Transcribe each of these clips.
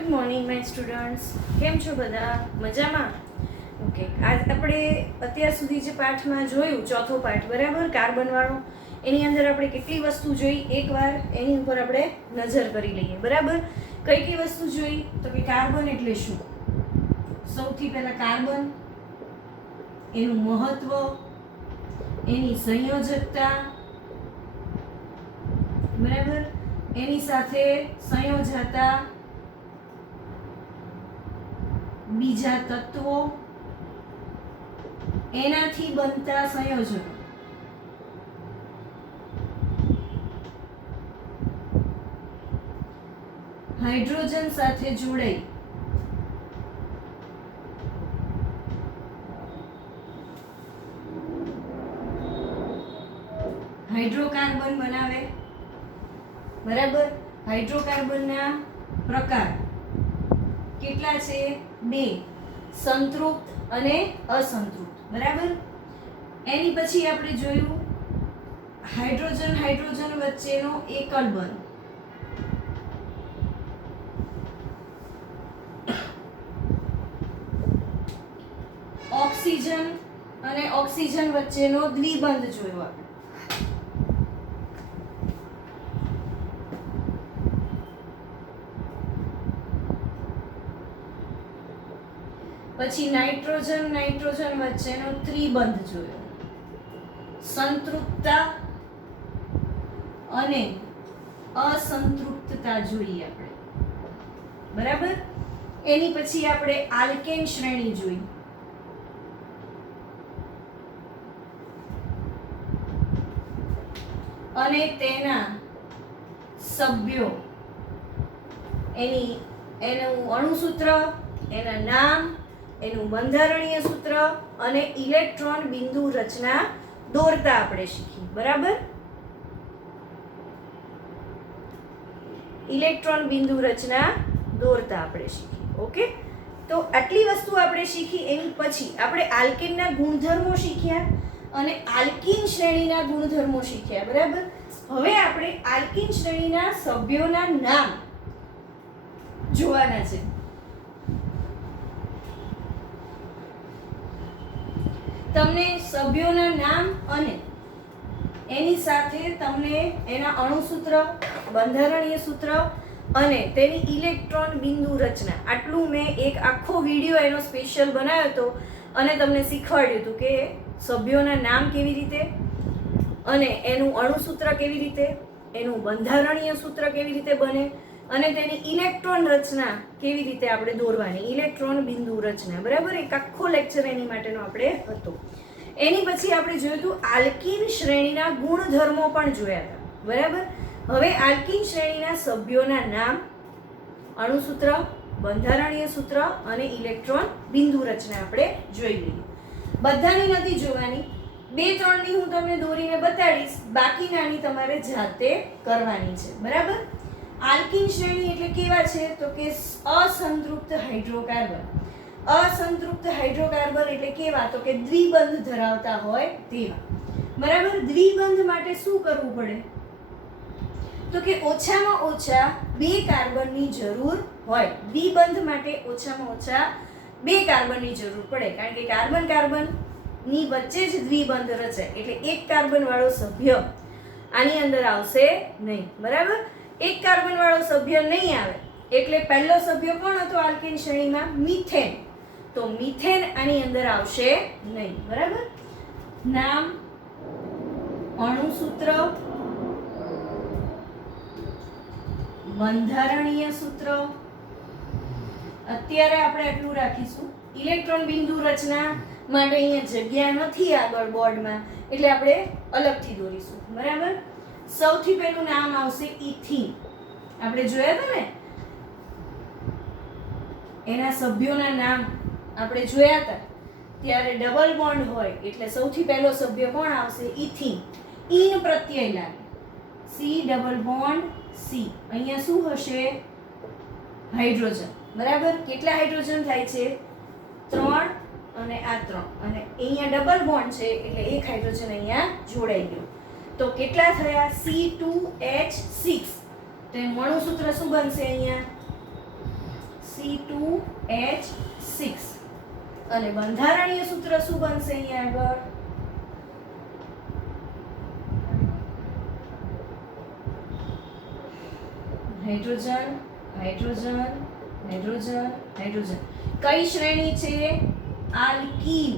Good morning my students. કેમ છો બધા? મજામાં? ઓકે, આજ આપણે અત્યાર સુધી જે પાઠમાં જોયું, ચોથો પાઠ બરાબર, કાર્બનવાળો, એની અંદર આપણે કેટલી વસ્તુ જોઈ એકવાર એની ઉપર આપણે નજર કરી લઈએ. બરાબર, કઈ કઈ વસ્તુ જોઈ? તો કે કાર્બન એટલે શું? સૌથી પહેલા કાર્બન, એનું મહત્વ, એની સંયોજકતા, બરાબર, એની સાથે સંયોજાતા બીજા તત્વો, એનાથી બનતા સંયોજનો, હાઇડ્રોજન સાથે જોડાઈ હાઇડ્રોકાર્બન બનાવે. બરાબર, હાઇડ્રોકાર્બનના પ્રકાર કેટલા છે? 2, સંતૃપ્ત અને અસંતૃપ્ત. બરાબર, એની પછી આપણે જોયું હાઇડ્રોજન હાઇડ્રોજન વચ્ચેનો એકલ બંધ, ઓક્સિજન અને ઓક્સિજન વચ્ચેનો દ્વિબંધ જોયો આપણે. પછી નાઇટ્રોજન નાઇટ્રોજન વચ્ચેનો ત્રિબંધ જોયો, સંતૃપ્તતા અને અસંતૃપ્તતા જોઈએ આપણે. બરાબર, એની પછી આપણે આલ્કેન શ્રેણી જોઈ. અને તેના સભ્યો, એનું અણુસૂત્ર, એના નામ, એનું બંધારણીય સૂત્ર અને ઇલેક્ટ્રોન બિંદુ રચના દોરતા આપણે શીખી. બરાબર, ઇલેક્ટ્રોન બિંદુ રચના દોરતા આપણે શીખી. ઓકે, તો આટલી વસ્તુ આપણે શીખી. એની પછી આપણે આલ્કેનના ગુણધર્મો શીખ્યા અને આલ્કીન શ્રેણીના ગુણધર્મો શીખ્યા. બરાબર, હવે આપણે આલ્કીન શ્રેણીના સભ્યોના નામ જોવાના છે. તમને સભ્યોના નામ અને એની સાથે તમને એના અણુસૂત્ર, બંધારણીય સૂત્ર અને તેની ઇલેક્ટ્રોન બિંદુ રચના, આટલું મેં એક આખો વિડીયો એનો સ્પેશિયલ બનાવ્યો હતો અને તમને શીખવાડ્યું હતું કે સભ્યોના નામ કેવી રીતે અને એનું અણુસૂત્ર કેવી રીતે, એનું બંધારણીય સૂત્ર કેવી રીતે બને અને તેની ઇલેક્ટ્રોન રચના કેવી રીતે આપણે દોરવાની, ઇલેક્ટ્રોન બિંદુ રચના. બરાબર, એક આખો લેક્ચર એની માટેનો આપણે હતો. એની પછી આપણે જોયું હતું આલ્કીન શ્રેણીના ગુણધર્મો પણ જોયા હતા. બરાબર, હવે આલ્કીન શ્રેણીના સભ્યોના નામ, અણુસૂત્ર, બંધારણીય સૂત્ર અને ઇલેક્ટ્રોન બિંદુ રચના આપણે જોઈ લઈએ. બધાની નથી જોવાની, 2-3ની હું તમને દોરીને બતાડીશ, બાકીનાની તમારે જાતે કરવાની છે. બરાબર, આલ્કીન શ્રેણી એટલે કેવા છે? તો કે અસંતૃપ્ત હાઇડ્રોકાર્બન. અસંતૃપ્ત હાઇડ્રોકાર્બન એટલે કેવા? તો કે દ્વિબંધ ધરાવતા હોય તેવા. બરાબર, દ્વિબંધ માટે શું કરવું પડે? તો કે ઓછામાં ઓછા 2 કાર્બનની જરૂર હોય. દ્વિબંધ માટે ઓછામાં ઓછા 2 કાર્બનની જરૂર પડે, કારણ કે કાર્બન કાર્બનની વચ્ચે જ દ્વિબંધ રચાય એટલે એક કાર્બન વાળો સભ્ય આની અંદર આવશે નહીં. બરાબર, એક કાર્બન વાળો સભ્ય નહીં આવે એટલે પહેલો સભ્ય કોણ હતો આલ્કેન શ્રેણીમાં? મિથેન. તો મિથેન આની અંદર આવશે નહીં. બરાબર, નામ, અણુસૂત્ર, બંધારણીય સૂત્ર, અત્યારે આપણે આટલું રાખીશું. ઇલેક્ટ્રોન બિંદુ રચના માટે અહીંયા જગ્યા નથી આગળ બોર્ડમાં એટલે આપણે અલગથી દોરીશું. બરાબર, સૌથી પહેલું નામ આવશે ઇથીન. આપણે જોયા હતા ને, એના સભ્યોના નામ આપણે જોયા હતા ત્યારે ડબલ બોન્ડ હોય એટલે સૌથી પહેલો સભ્ય કોણ આવશે? ઇથીન. ઈન પ્રત્યય લાગે, સી ડબલ બોન્ડ સી. અહીંયા શું હશે? હાઇડ્રોજન. બરાબર, કેટલા હાઇડ્રોજન થાય છે? 3 અને આ 3 અને અહીંયા ડબલ બોન્ડ છે એટલે એક હાઇડ્રોજન અહીંયા જોડાઈ ગયો. તો કેટલા થયા? C2H6. તો એનું અણુસૂત્ર શું બનશે? અહીંયા C2H6 અને બંધારણીય સૂત્ર શું બનશે અહીંયા આગળ? Hydrogen hydrogen hydrogen hydrogen. કઈ શ્રેણી છે? આલ્કીન.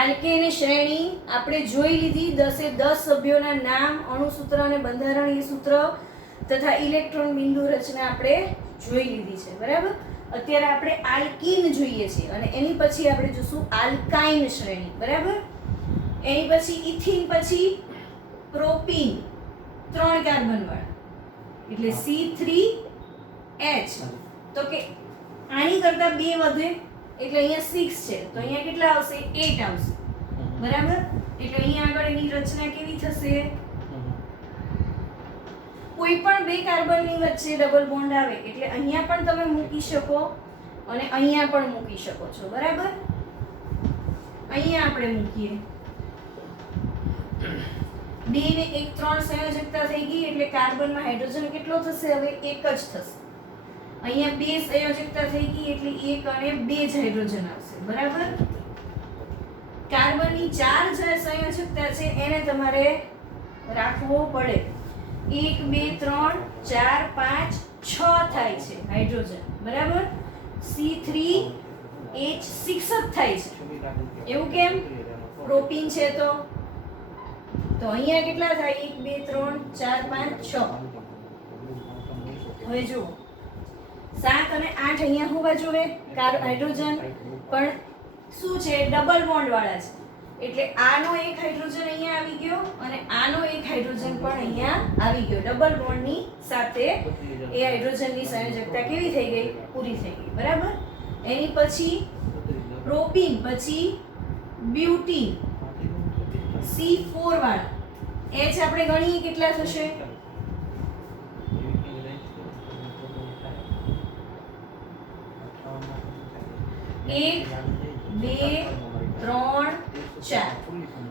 આલ્કેન શ્રેણી આપણે જોઈ લીધી. 10 એ 10 સભ્યોના નામ, અણુસૂત્ર અને બંધારણીય સૂત્ર તથા ઇલેક્ટ્રોન બિંદુ રચના આપણે જોઈ લીધી છે. બરાબર. અત્યારે આપણે આલ્કીન જોઈએ છીએ અને એની પછી આપણે જોશું આલ્કાઇન શ્રેણી. બરાબર. એની પછી ઇથિન, પછી પ્રોપીન, 3 કાર્બન વાળા એટલે C3H. તો કે આની કરતા 2 વધે એટલે અહીંયા 6 છે તો અહીંયા કેટલા આવશે? 8 આવશે. બરાબર. એટલે અહીંયા આગળ એની રચના કેવી થશે? કોઈ પણ 2 કાર્બનની વચ્ચે ડબલ બોન્ડ આવે એટલે અહીંયા પણ તમે મૂકી શકો અને અહીંયા પણ મૂકી શકો છો. બરાબર. અહીંયા આપણે મૂકીએ 2 ને 1 3 સંયોજકતા થઈ ગઈ એટલે કાર્બનમાં હાઇડ્રોજન કેટલો થશે? હવે 1 જ થશે. અહીંયા 2 સંયોજકતા થઈ ગઈ એટલે 1 અને 2 જ હાઇડ્રોજન આવશે. બરાબર. કાર્બનની 4 જે સંયોજકતા છે એને તમારે રાખવો પડે. 1 2 3 4 5 6 થાય છે હાઇડ્રોજન. બરાબર. C3H6 જ થાય છે. એવું કેમ? પ્રોપીન છે તો અહીંયા કેટલા થાય? 1 2 3 4 5 6. હવે જુઓ 7 અને 8 અહીંયા હોવા જોઈએ હાઇડ્રોજન, પણ શું છે? ડબલ બોન્ડ વાળા છે એટલે આનો એક હાઇડ્રોજન અહીંયા આવી ગયો અને આનો એક હાઇડ્રોજન પણ અહીંયા આવી ગયો. ડબલ બોન્ડની સાથે એ હાઇડ્રોજનની સંયોજકતા કેવી થઈ ગઈ? પૂરી થઈ ગઈ. બરાબર. એની પછી પ્રોપીન, પછી બ્યુટીન, C4 વાળા. H આપણે ગણીએ કેટલા થશે? 1 2 3 4.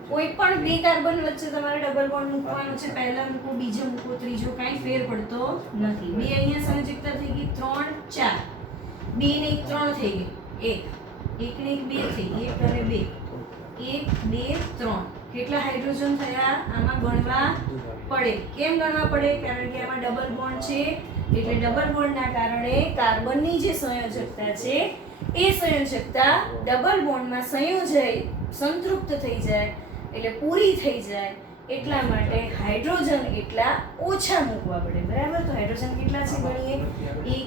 કોઈ પણ 2 કાર્બન વચ્ચે તમારે ડબલ બોન્ડ મૂકવાનો છે. પહેલા મૂકો, બીજો મૂકો, ત્રીજો, કાંઈ ફેર પડતો નથી. 2 અહીંયા સંયોજકતા થઈ ગઈ 3 4. 2 ને 1 3 થઈ ગઈ 1. 1 ને 1 2 થઈ ગઈ 1 અને 2. 1 2 3. કેટલા હાઇડ્રોજન થયા? આમાં ગણવા પડે. કેમ ગણવા પડે? કારણ કે આમાં ડબલ બોન્ડ છે એટલે ડબલ બોન્ડના કારણે કાર્બનની જે સંયોજકતા છે એ સંયોજકતા ડબલ બોન્ડમાં સંતૃપ્ત થઈ જાય એટલે પૂરી થઈ જાય એટલા માટે હાઇડ્રોજન એટલા ઓછા મૂકવા પડે. બરાબર. તો હાઇડ્રોજન કેટલા છે ગણીએ? 1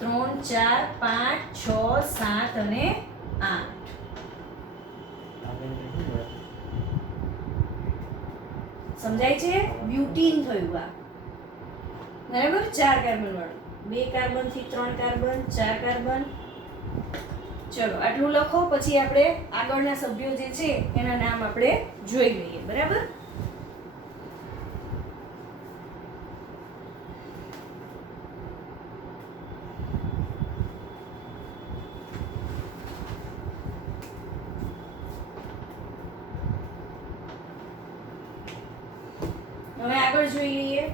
2 3 4 5 6 7 અને 8. સમજાય છે? બ્યુટીન થયું આ. બરાબર. 4 કાર્બન વાળું. 2 કાર્બન થી 3 કાર્બન, 4 કાર્બન. ચલો આટલું લખો. પછી આપણે આગળના સભ્યો જે છે એના નામ આપણે જોઈ લઈએ. બરાબર. હવે આગળ જોઈ લઈએ.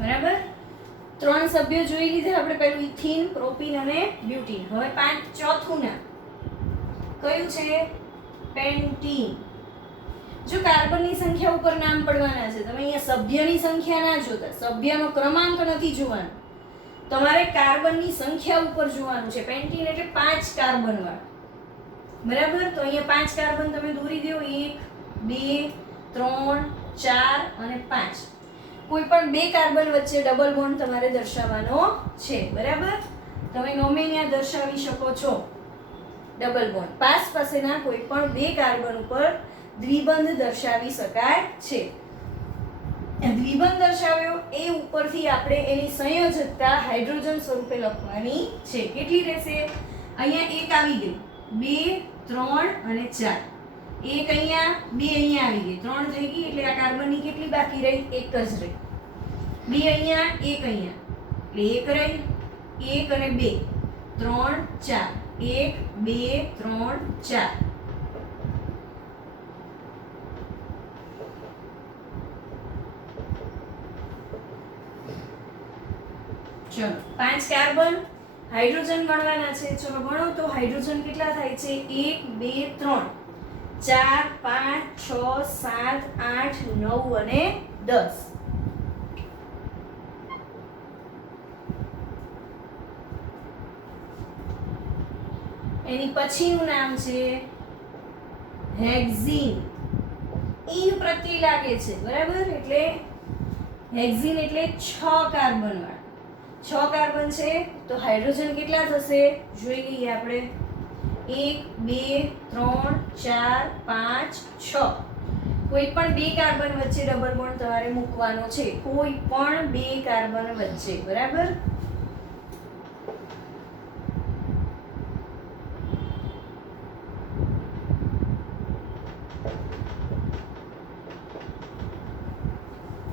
બરાબર. 3 સભ્યો જોઈ લીધા આપણે. પહેલું ઇથિન, પ્રોપીન અને બ્યુટીન. હવે ચોથું નામ કયું છે? પેન્ટીન. જો કાર્બનની સંખ્યા ઉપર નામ પડવાના છે. તમે અહીંયા સભ્યની સંખ્યા ના જોતા, સભ્યનો ક્રમાંક નથી જોવાનો, તમારે કાર્બનની સંખ્યા ઉપર જોવાનું છે. પેન્ટીન એટલે 5 કાર્બન વાળા. બરાબર. તો અહીંયા 5 કાર્બન તમે દોરી દો. 1 2 3 4 અને 5. કોઈ પણ બે કાર્બન વચ્ચે ડબલ બોન્ડ તમારે દર્શાવવાનો છે. બરાબર. તમે ગમે ત્યાં દર્શાવી શકો છો ડબલ બોન્ડ. પાસેના કોઈ પણ બે કાર્બન ઉપર દ્વિબંધ દર્શાવી શકાય છે. દ્વિબંધ દર્શાવ્યો એ ઉપરથી આપણે એની સંયોજકતા હાઇડ્રોજન સ્વરૂપે લખવાની છે. કેટલી રહેશે? અહીંયા એક આવી ગઈ, 2 3 અને 4. એક અહીંયા, 2 અહીંયા આવી ગઈ, 3 થઈ ગઈ. એટલે આ કાર્બનની કેટલી બાકી રહી? એક જ રહી. 2 અહીંયા, 1 અહીંયા, એટલે 1 રહી. 1 અને 2 3 4. 1 2 3 4. ચલો 5 કાર્બન હાઇડ્રોજન ગણવાના છે. ચલો ગણો તો હાઇડ્રોજન કેટલા થાય છે? 1 2 3 4 5 6 7 8 9 અને 10. એની પછીનું નામ છે હેક્ઝીન. ઈન પ્રત્યય લાગે છે. બરાબર. એટલે હેક્ઝીન એટલે 6 કાર્બન વાળા. 6 કાર્બન છે તો હાઇડ્રોજન કેટલા થશે? જોઈ લઈએ આપણે. 1 2 3 4 5 6. કોઈ પણ બે કાર્બન વચ્ચે ડબલ બોન્ડ તમારે મૂકવાનો છે. કોઈ પણ બે કાર્બન વચ્ચે. બરાબર.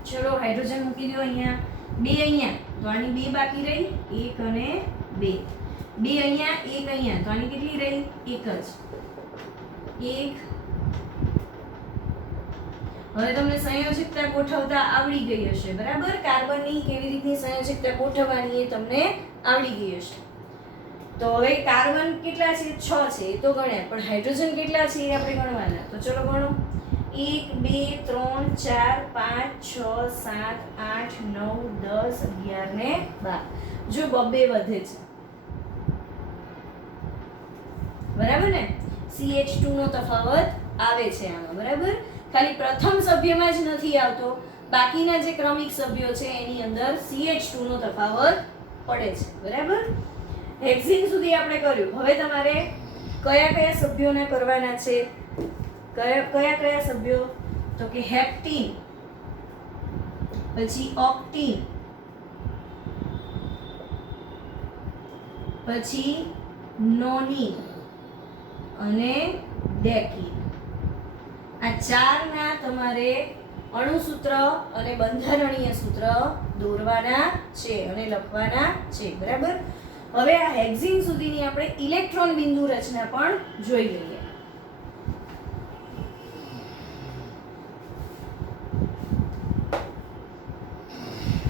ચલો હાઇડ્રોજન મૂકી દો અહીંયા. 2 અહીંયા તો આની 2 બાકી રહી. 1 અને 2. 2 અહીંયા, 1 અહીંયા તો આની કેટલી રહી? 1 જ. 1. હવે તમને સંયોજકતા ગોઠવતા આવડી ગઈ હશે. બરાબર. કાર્બનની કેવી રીતની સંયોજકતા ગોઠવવાની એ તમને આવડી ગઈ હશે. તો હવે કાર્બન કેટલા છે? 6 છે એ તો ગણ્યા, પણ હાઇડ્રોજન કેટલા છે એ આપણે ગણવાના. તો ચલો ગણો. 1 2 3 4 5 6 7 8 9 10 11 ને 12. જો બબ્બે વધે છે. બરાબર ને? CH2 નો તફાવત આવે છે આમાં. બરાબર. ખાલી પ્રથમ સભ્યમાં જ નથી આવતો, બાકીના જે ક્રમિક સભ્યો છે એની અંદર CH2 નો તફાવત પડે છે. બરાબર. હેક્ઝીન સુધી આપણે કર્યું. હવે તમારે કયા કયા સભ્યોના કરવાના છે? કયા સભ્યો? તો કે હેપ્ટીન, પછી ઓક્ટીન, પછી નોનીન અને ડેકીન. આ ચારના તમારે અણુસૂત્ર અને બંધારણીય સૂત્ર દોરવાના છે અને લખવાના છે. બરાબર. હવે આ હેક્ઝીન સુધીની આપણે ઇલેક્ટ્રોન બિંદુ રચના પણ જોઈ લઈએ.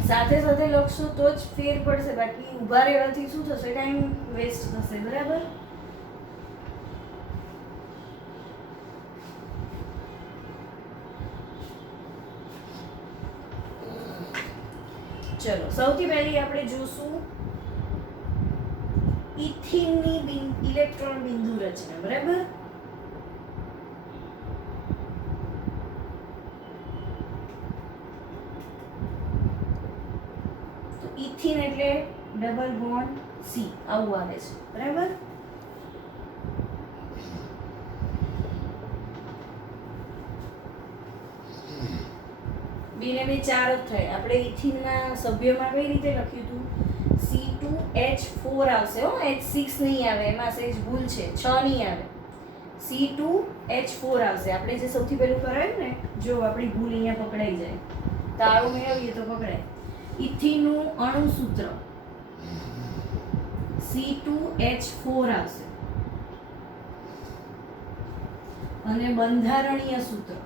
સાથે સાથે લખશો તો જ ફેર પડશે, બાકી ઊભા રહેવાથી શું થશે? ટાઈમ વેસ્ટ થશે. બરાબર. ચલો સૌથી પહેલી આપણે જોશું ઇથિનની ઇલેક્ટ્રોન બિંદુ રચના. બરાબર. ઇથિન એટલે ડબલ બોન્ડ સી આવું આવે છે. બરાબર. બે ને 2 4 જ થાય. આપણે ઇથિનના સભ્યમાં કઈ રીતે લખ્યું હતું? C2H4 આવશે. H6 નહીં આવે, એમાં સહેજ ભૂલ છે. 6 નહીં આવે, C2H4 આવશે. આપણે જે સૌથી પહેલું કરાયું ને, જો આપણી ભૂલ અહીંયા પકડાઈ જાય, તાળું મેળવીએ તો પકડાય. ઇથિનનું અણુસૂત્ર C2H4 આવશે અને બંધારણીય સૂત્ર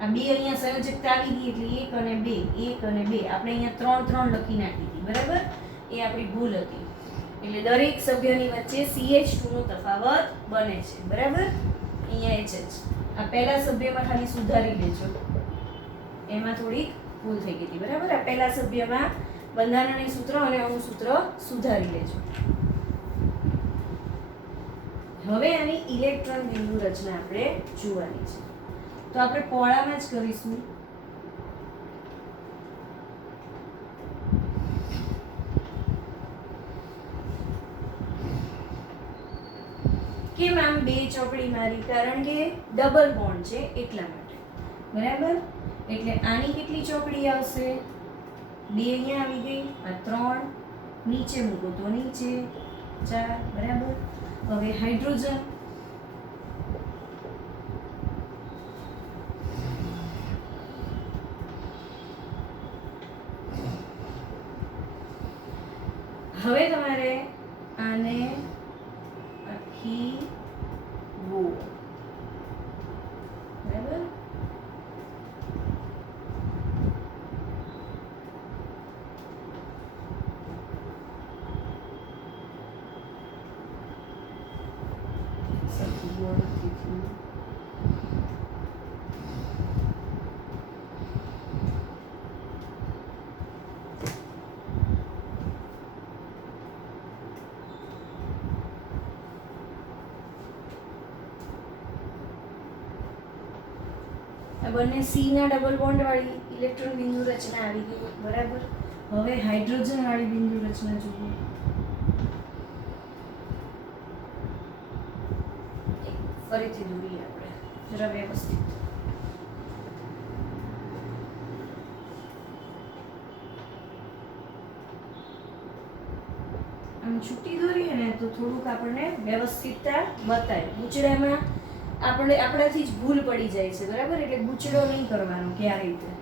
આ બે અહીંયા સંયોજકતા આવી ગઈ એટલે 1 અને 2 1 અને 2. આપણે અહીંયા 3 3 લખી નાખી હતી. બરાબર. એ આપણી ભૂલ હતી. એટલે દરેક સભ્યની વચ્ચે CH2 નો તફાવત બને છે. બરાબર. અહીંયા H જ. આ પહેલા સભ્યમાં ખાલી સુધારી લેજો, એમાં થોડીક ભૂલ થઈ ગઈ હતી. બરાબર. આ પહેલા સભ્યમાં બંધારણીય સૂત્ર અને અણુસૂત્ર સુધારી લેજો. હવે આની ઇલેક્ટ્રોન બિંદુ રચના આપણે જોવાની છે. તો આપણે પોળામાં જ કરીશું. કેમ આમ બે ચોકડી મારી? કારણ કે ડબલ બોન્ડ છે એટલા માટે. બરાબર? એટલે આની કેટલી ચોકડી આવશે? 2 અહીંયા આવી ગઈ, આ 3 નીચે મૂકો તો નીચે 4. બરાબર? હવે હાઇડ્રોજન હવે તમારે આને આખી રો. બરાબર? બંને સી ના ડબલ બોન્ડ વાળી ઇલેક્ટ્રોન બિંદુ રચના આવી ગઈ. બરાબર? હવે હાઇડ્રોજન વાળી બિંદુ રચના જુઓ. ફરીથી દોરીએ આપણે જરા વ્યવસ્થિત. આમ છૂટી દોરીએ ને તો થોડુંક આપણને વ્યવસ્થિતતા બતાય. ગૂંચડામાં આપણાથી જ ભૂલ પડી જાય છે. બરાબર? એટલે ગૂંચડો નહીં કરવાનો ક્યારેય.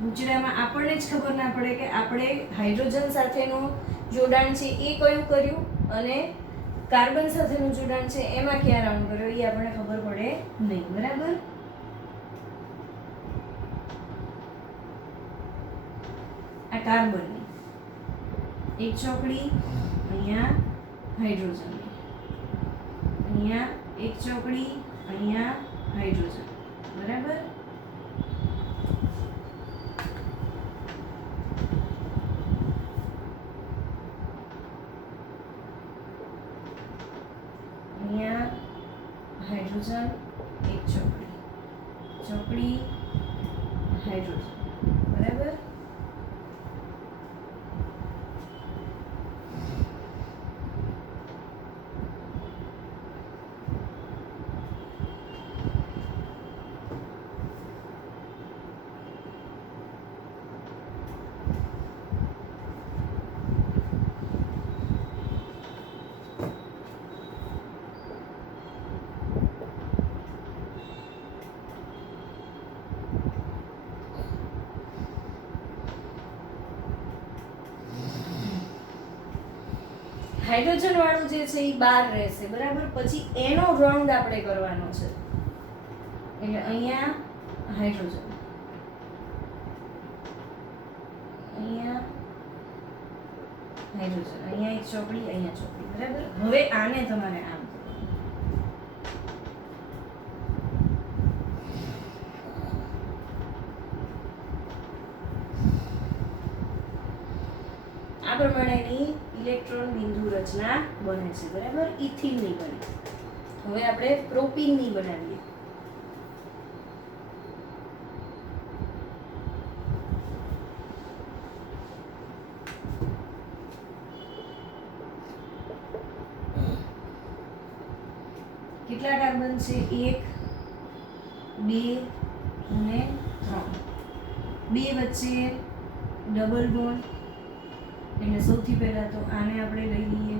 ગૂંચડામાં આપણને જ ખબર ના પડે કે આપણે હાઇડ્રોજન સાથેનું જોડાણ છે એ કયું કર્યું અને કાર્બન સાથેનું જોડાણ છે એમાં ક્યાં રાઉન્ડ કર્યો એ આપણને ખબર પડે નહીં. બરાબર? આ કાર્બનની એક ચોકડી, અહીંયા હાઇડ્રોજન, અહીંયા એક ચોકડી, અહીંયા હાઇડ્રોજન. બરાબર? અહીંયા હાઇડ્રોજન, એક ચોકડી, ચોકડી, હાઇડ્રોજન. બરાબર? હાઇડ્રોજન વાળું જે છે એ બહાર રહેશે. બરાબર? પછી એનો રાઉન્ડ આપણે કરવાનો છે. એટલે અહીંયા હાઇડ્રોજન, અહીંયા હાઇડ્રોજન, અહીંયા એક ચોકડી, અહીંયા ચોકડી. બરાબર? હવે આને તમારે આમ આ પ્રમાણેની ઇલેક્ટ્રોન બિંદુ રચના બને છે. બરાબર? ઇથિનની બને. હવે આપણે પ્રોપીનની બનાવીએ. કેટલા કાર્બન છે? 1, 2 અને 3. 2 વચ્ચે ડબલ બોન્ડ એટલે સૌથી પહેલા તો આને આપણે લઈ લઈએ.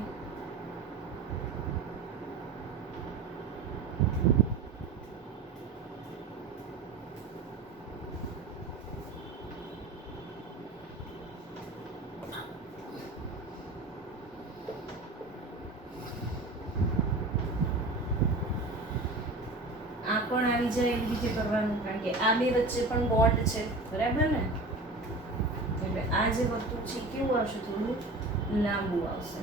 આ પણ આવી જાય એવી રીતે કરવાનું, કારણ કે આ બે વચ્ચે પણ બોન્ડ છે. બરાબર ને? એટલે આ જે વર્તુળ છે કેવું આવશે? થોડું લાંબુ આવશે.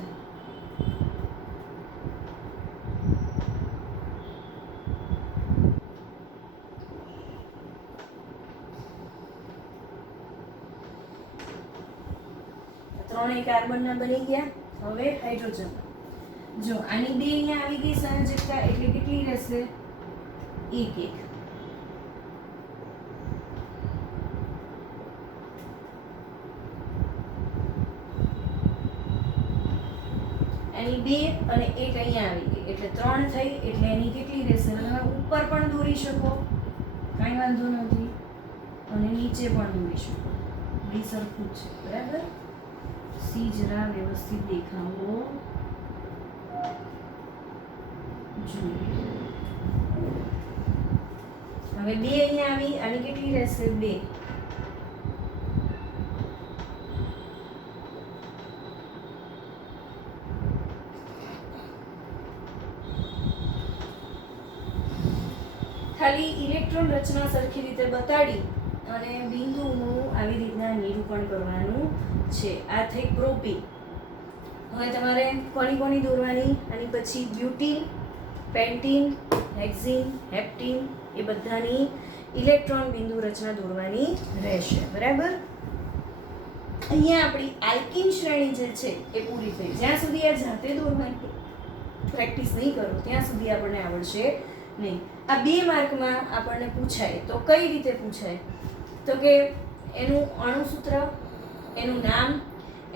ત્રણેય કાર્બનના બની ગયા. હવે હાઇડ્રોજન. જો આની બે અહીંયા આવી ગઈ સંયોજકતા એટલે કેટલી રહેશે? 1 1. આની 2 અને 1 અહીંયા આવી ગઈ એટલે 3 થઈ એટલે એની કેટલી રહેશે? તમે ઉપર પણ દોરી શકો, કાંઈ વાંધો નથી, અને નીચે પણ દોરી શકો, બે સરખું જ છે બરાબર. સી જરા વ્યવસ્થિત દેખાવો જોઈએ. હવે 2 અહીંયા આવી, આની કેટલી રહેશે? 2. ખાલી ઇલેક્ટ્રોન રચના સરખી રીતે બતાડી અને બિંદુનું આવી રીતના નિરૂપણ કરવાનું છે. આ થઈ પ્રોપીન. હવે તમારે કોની દોરવાની? આની પછી બ્યુટીન, પેન્ટીન, હેક્ઝીન, હેપ્ટીન એ બધાની ઇલેક્ટ્રોન બિંદુ રચના દોરવાની રહેશે બરાબર. અહીંયા આપણી આલ્કીન શ્રેણી જે છે એ પૂરી થઈ. જ્યાં સુધી આ જાતે દોરવાની પ્રેક્ટિસ નહીં કરો ત્યાં સુધી આપણને આવડશે નહીં. આ 2 માર્કમાં આપણને પૂછાય તો કઈ રીતે પૂછાય? તો કે એનું અણુસૂત્ર, એનું નામ,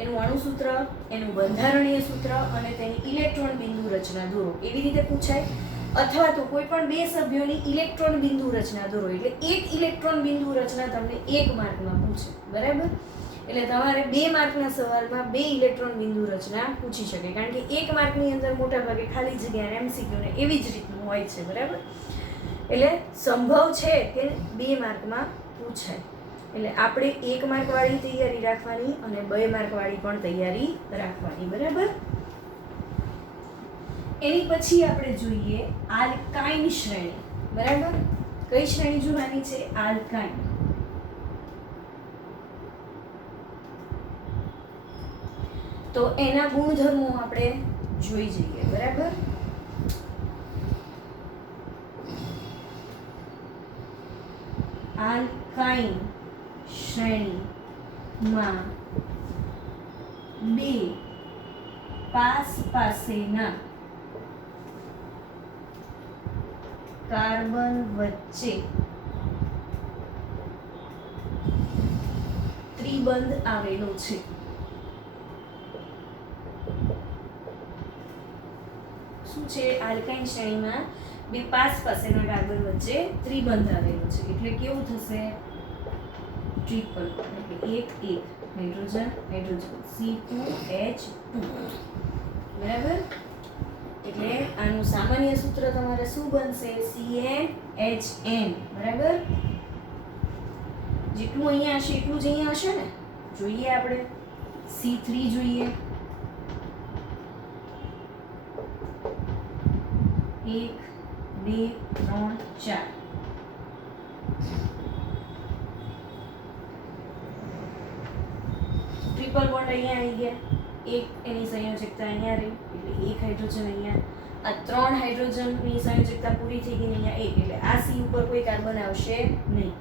એનું અણુસૂત્ર, એનું બંધારણીય સૂત્ર અને તેની ઇલેક્ટ્રોન બિંદુ રચના દોરો, એવી રીતે પૂછાય. અથવા તો કોઈ પણ 2 સભ્યોની ઇલેક્ટ્રોન બિંદુ રચના દોરો, એટલે એક ઇલેક્ટ્રોન બિંદુ રચના તમને 1 માર્કમાં પૂછે બરાબર. એટલે તમારે 2 માર્કના સવાલમાં 2 ઇલેક્ટ્રોન બિંદુ રચના પૂછી શકે, કારણ કે 1 માર્કની અંદર મોટા ભાગે ખાલી જગ્યા MCQ ને એવી જ રીતનું હોય છે બરાબર. એટલે સંભવ છે કે 2 માર્કમાં પૂછાય. એટલે આપણે 1 માર્ક વાળી તૈયારી રાખવાની અને 2 માર્ક વાળી પણ તૈયારી રાખવાની બરાબર. એની પછી આપણે જોઈએ આલ્કાઇન શ્રેણી બરાબર. કઈ શ્રેણી જોવાની છે? આલ્કાઇન. તો એના ગુણધર્મો આપણે જોઈ જઈએ બરાબર. આલ્કાઇન શ્રેણીમાં 2 પાસેના કાર્બન વચ્ચે ત્રિબંધ આવેલો છે. શું છે? આલ્કાઇન શ્રેણીમાં 2 પાસેના કાર્બન વચ્ચે ત્રિબંધ આવેલો છે એટલે કેવું થશે? ટ્રિપલ. એટલે 1 1 હાઇડ્રોજન C2H2 બરાબર. એટલે આનું સામાન્ય સૂત્ર તમારે શું બનશે? CnHn બરાબર. જેટલું અહીંયા હશે એટલું જ અહીંયા હશે ને. જોઈએ આપણે C3 જોઈએ. 1 2 3 4. ટ્રિપલ બોન્ડ અહીંયા આવી ગયા. 1 એની સંયોજકતા અહીંયા રહી એટલે 1 હાઇડ્રોજન અહીંયા. આ 3 હાઇડ્રોજનની સંયોજકતા પૂરી થઈ ગઈ અહીંયા 1 એટલે આ C ઉપર કોઈ કાર્બન આવશે નહીં.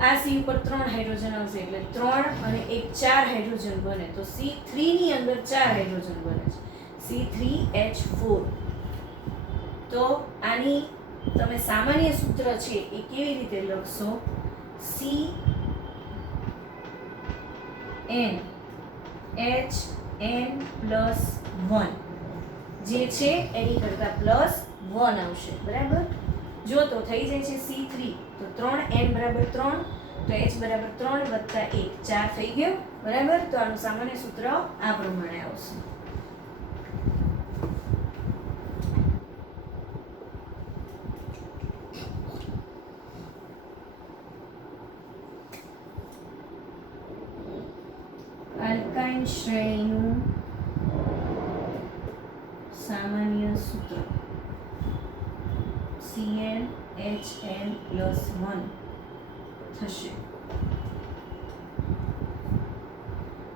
આ C ઉપર 3 હાઇડ્રોજન આવશે એટલે 3 અને 1 4 હાઇડ્રોજન બને. તો C3 ની અંદર 4 હાઇડ્રોજન બને છે C3H4. તો આની તમે સામાન્ય સૂત્ર છે એ કેવી રીતે લખશો? CnHn+1 જે છે એની કરતા +1 આવશે બરાબર. જો તો થઈ જાય છે C3 તો 3n = 3 તો h = 3 + 1 4 થઈ ગયો બરાબર. તો આનું સામાન્ય સૂત્ર આ પ્રમાણે આવશે. આલ્કાઇન શ્રેણીનું સામાન્ય સૂત્ર CnHn+1 થશે.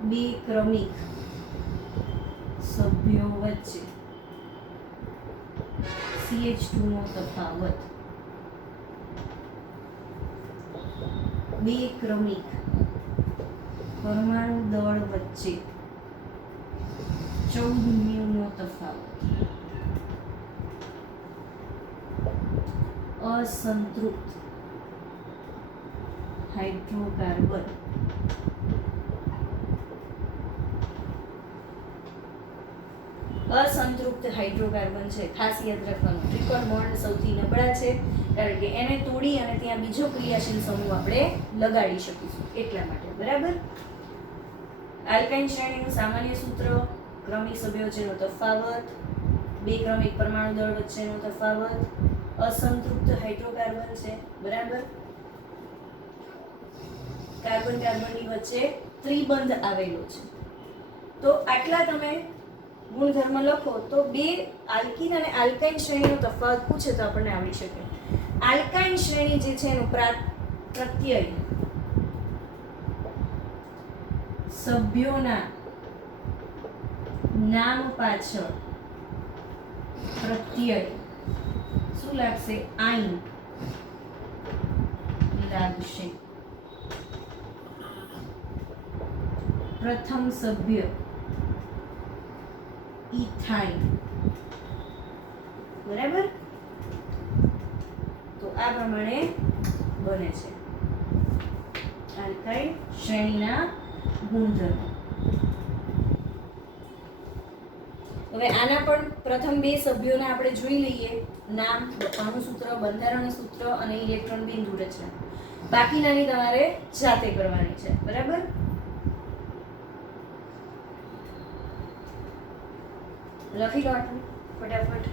2 ક્રમિક સભ્યો વચ્ચે CH2 નો તફાવત 2 ક્રમિક પરમાણુ દળ વચ્ચે 14 મ્યુ નો તફાવત અસંતૃપ્ત હાઇડ્રોકાર્બન. અસંતૃપ્ત હાઇડ્રોકાર્બન છે, ખાસ યાદ રાખવાનું. ટ્રિપલ બોન્ડ સૌથી નબળા છે કારણ કે એને તોડી અને ત્યાં બીજો ક્રિયાશીલ સમૂહ આપણે લગાડી શકીશું એટલા માટે. બરાબર. આલ્કાઇન શ્રેણીનું સામાન્ય સૂત્ર, ક્રમિક સભ્યો વચ્ચેનો તફાવત, બે ક્રમિક પરમાણુ દળ વચ્ચેનો તફાવત, અસંતૃપ્ત હાઇડ્રોકાર્બન છે. બરાબર. કાર્બન કાર્બનની વચ્ચે ત્રિબંધ આવેલો છે. તો આટલા તમે ગુણધર્મ લખો તો બે આલ્કીન અને આલ્કાઇન શ્રેણીનો તફાવત પૂછે તો આપણને આવડી શકે. આલ્કાઇન શ્રેણી જે છે એનું પ્રત્યય સભ્યોના નામ પાછળ પ્રત્યય શું લાગશે? આઈન લાગશે. પ્રથમ સભ્ય ઇથાઇન. બરાબર. તો આ પ્રમાણે બને છે આલ્કાઇન શ્રેણીના ગુણધર્મો. હવે આના પણ પ્રથમ બે સભ્યોને આપણે જોઈ લઈએ. નામ, અણુસૂત્ર, બંધારણ સૂત્ર અને ઇલેક્ટ્રોન બિંદુ રચના. બાકીનાની તમારે જાતે કરવાની છે. બરાબર. લખી લો આટલું ફટાફટ.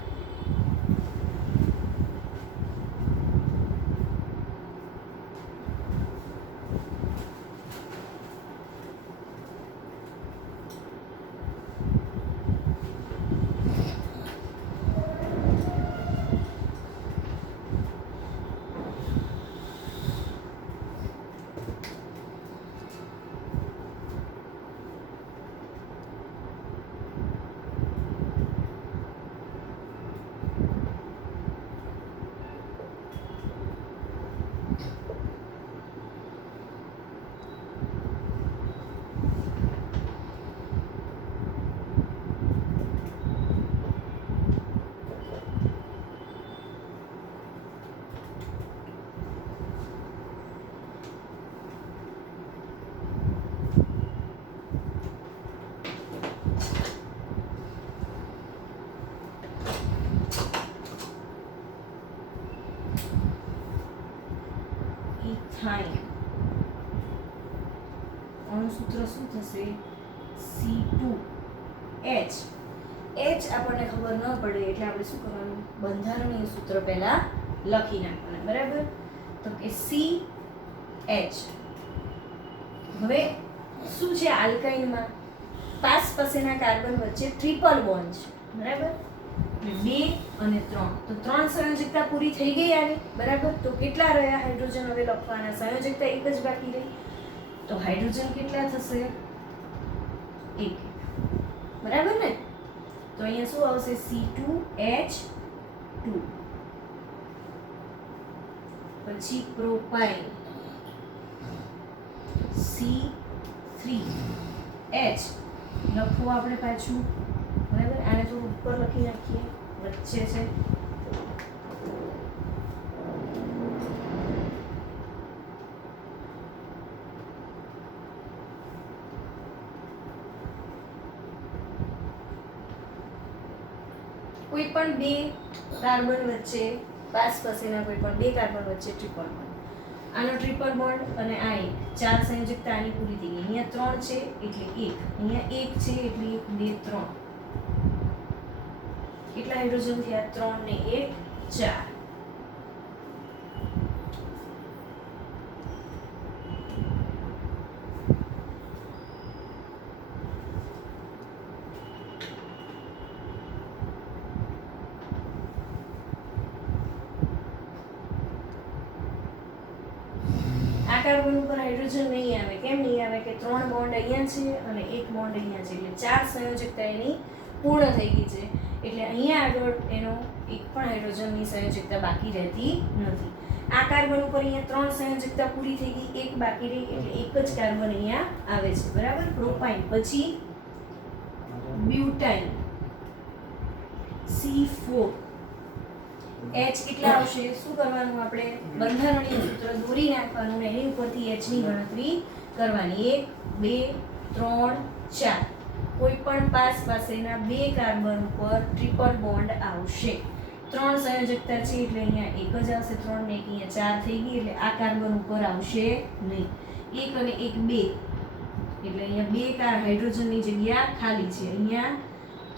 ઇથાઇન અણુસૂત્ર શું થશે? C2H. H આપણને ખબર ન પડે એટલે આપણે શું કરવાનું? બંધારણીય સૂત્ર પહેલા લખી નાખવાના. બરાબર. તો કે CH. હવે શું છે આલ્કાઇનમાં? પાસેના કાર્બન વચ્ચે ટ્રિપલ બોન્ડ છે. બરાબર. 2 અને 3. તો 3 સંયોજકતા પૂરી થઈ ગઈ આની. બરાબર. તો કેટલા રહ્યા હાઇડ્રોજન હવે લખવાના? સંયોજકતા એક જ બાકી રહી. તો હાઇડ્રોજન કેટલા થશે? 1. બરાબર ને? તો અહીંયા શું આવશે? C2H2. પછી પ્રોપાઇન C3H. લખવું આપણે પાછું. બરાબર. આને થોડું ઉપર લખી નાખીએ, વચ્ચે છે. કોઈ પણ બે કાર્બન વચ્ચે પાસેના કોઈ પણ બે કાર્બન વચ્ચે ટ્રિપલ બોન્ડ. આનો ટ્રિપલ બોન્ડ અને આ એક 4 સંયોજકતા આની પૂરી થઈ ગઈ. અહીંયા 3 છે એટલે 1, અહીંયા 1 છે એટલે 1 2 3. કેટલા હાઇડ્રોજન થયા? 3 ને 1 4. આ કાર્બન ઉપર હાઇડ્રોજન નહીં આવે. કેમ નહીં આવે? કે 3 બોન્ડ અહીંયા છે અને 1 બોન્ડ અહીંયા છે એટલે 4 સંયોજકતા એની પૂર્ણ થઈ ગઈ છે. એટલે અહીંયા આગળ એનો એક પણ હાઇડ્રોજનની સંયોજકતા બાકી રહેતી નથી. આ કાર્બન ઉપર અહીંયા 3 સંયોજકતા પૂરી થઈ ગઈ, એક બાકી રહી એટલે એક જ કાર્બન અહીંયા આવે છે. બરાબર. પ્રોપાઇન. પછી બ્યુટાઇન C4. H કેટલા આવશે? શું કરવાનું આપણે? બંધારણીય સૂત્ર દોરી નાખવાનું ને એની ઉપરથી H ની ગણતરી કરવાની. 1 2 3 4. કોઈ પણ પાસેના બે કાર્બન ઉપર ટ્રિપલ બોન્ડ આવશે. 3 સંયોજકતા છે એટલે અહીંયા એક જ આવશે. 3 ને 1 અહીંયા 4 થઈ ગઈ એટલે આ કાર્બન ઉપર આવશે નહીં. 1 અને 1 2 એટલે અહીંયા બે હાઇડ્રોજનની જગ્યા ખાલી છે. અહીંયા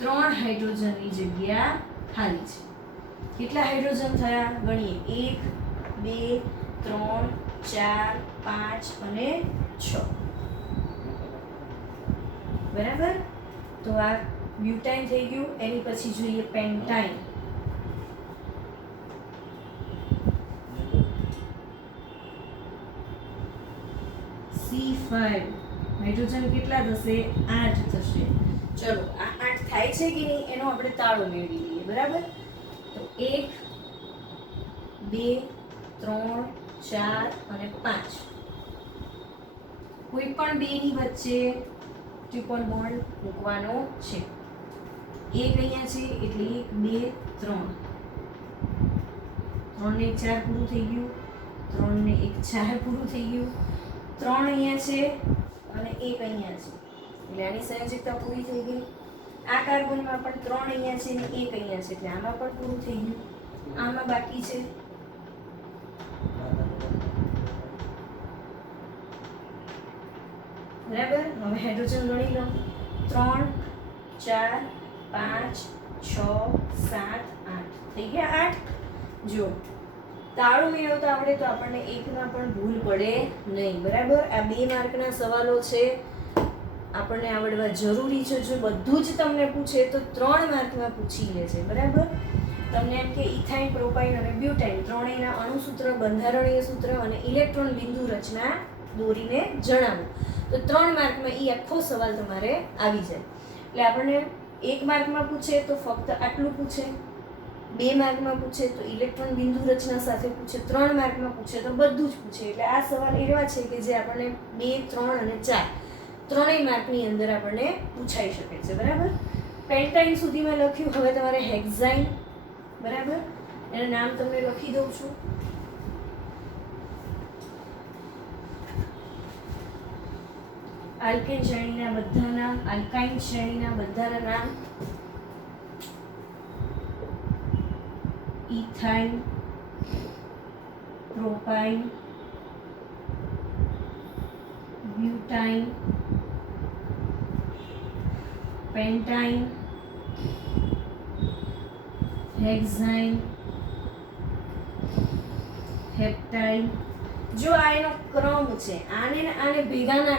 3 હાઇડ્રોજનની જગ્યા ખાલી છે. કેટલા હાઇડ્રોજન થયા? ગણીએ. 1 2 3 4 5 અને 6. બરાબર? તો આ બ્યુટાઇન થઈ ગયું. એની પછી જોઈએ પેન્ટાઇન. C5 હાઇડ્રોજન કેટલા થશે? 8 થશે. ચલો આ 8 થાય છે કે નહીં એનો આપણે તાળો મેળવી લઈએ. બરાબર? તો 1 2 3 4 અને 5. કોઈ પણ બે ની વચ્ચે ટ્રિપલ બોન્ડ મૂકવાનો છે. 1 અહીંયા છે એટલે 1 2 3 3 ને 1 4 પૂરું થઈ ગયું. 3 ને 1 4 પૂરું થઈ ગયું. 3 અહીંયા છે અને 1 અહીંયા છે એટલે આની સંયોજકતા પૂરી થઈ ગઈ. આ કાર્બનમાં પણ 3 અહીંયા છે અને 1 અહીંયા છે એટલે આમાં પણ પૂરું થઈ ગયું. આમાં બાકી છે. બરાબર? હવે હાઇડ્રોજન ગણી લો. 3 4 5 6 7 8 થઈ ગયા 8. જો તાળું મેળવતા આવડે તો આપણને એકમાં પણ ભૂલ પડે નહીં. બરાબર? આ 2 માર્કના સવાલો છે, આપણને આવડવા જરૂરી છે. જો બધું જ તમને પૂછે તો 3 માર્કમાં પૂછી લે છે. બરાબર? તમને એમ કે ઇથાઇન, પ્રોપાઇન અને બ્યુટાઇન ત્રણેયના અણુસૂત્ર, બંધારણીય સૂત્ર અને ઇલેક્ટ્રોન બિંદુ રચના દોરીને જણાવો. તો 3 માર્કમાં એ આખો સવાલ તમારે આવી જાય. એટલે આપણને 1 માર્કમાં પૂછે તો ફક્ત આટલું પૂછે, 2 માર્કમાં પૂછે તો ઇલેક્ટ્રોન બિંદુ રચના સાથે પૂછે, 3 માર્કમાં પૂછે તો બધું જ પૂછે. એટલે આ સવાલ એવા છે કે જે આપણને 2 3 અને 4 ત્રણેય માર્કની અંદર આપણને પૂછાઈ શકે છે. બરાબર? પેન્ટાઇન સુધીમાં લખ્યું. હવે તમારે હેક્સાઇન. બરાબર? એનું નામ તમને લખી દઉં છું. આલ્કેન શ્રેણીના બધાના, આલ્કાઇન શ્રેણીના બધાના નામ. Ethyne, propyne, butyne, pentyne, hexyne, heptyne. જો આ એનો ક્રમ છે, આને ભેગા ના